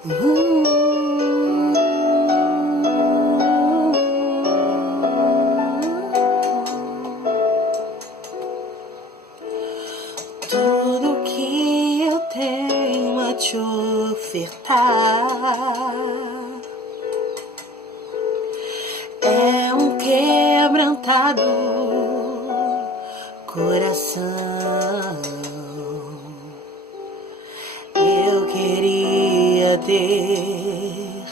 Tudo que eu tenho a te ofertar é um quebrantado coração. Eu queria ter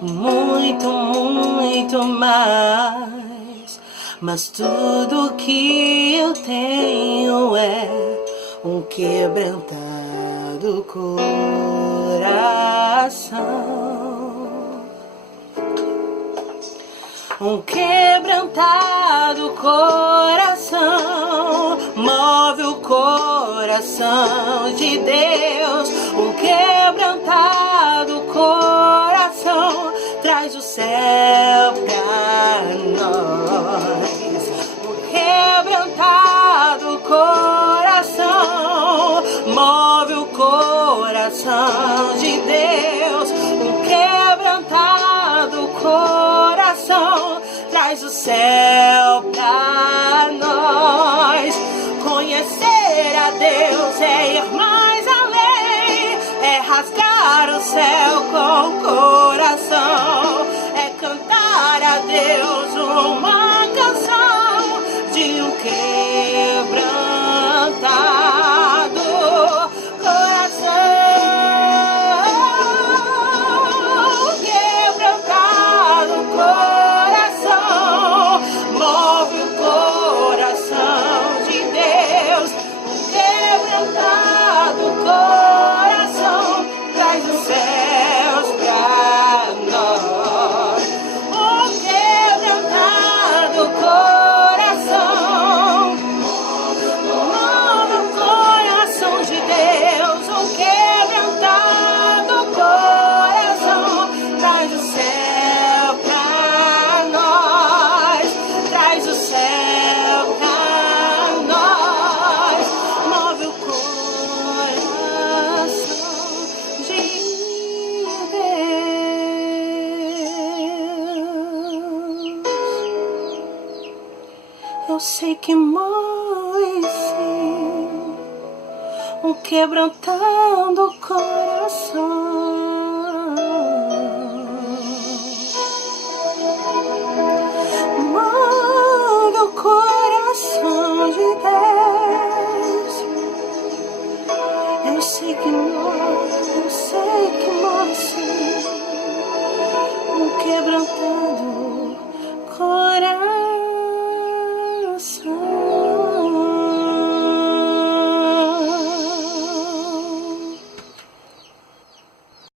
muito, muito mais, mas tudo que eu tenho é um quebrantado coração. Um quebrantado coração move o coração de Deus. Um quebrantado coração traz o céu pra nós. Um quebrantado coração move o coração de Deus. Um quebrantado coração traz o céu pra nós. Conhecer a Deus é ir mais além, é rasgar o céu com o coração, é cantar a Deus uma canção de um quebrantado coração. Quebrantado coração move o coração de Deus. Quebrantado coração traz os céus pra nós. Quebrantado coração move o coração de Deus. Quebrantado coração traz o céu pra nós. Traz o céu pra nós. Move o coração de Deus. Eu sei que move sim um quebrantando coração. Move o coração de Deus. Eu sei que move.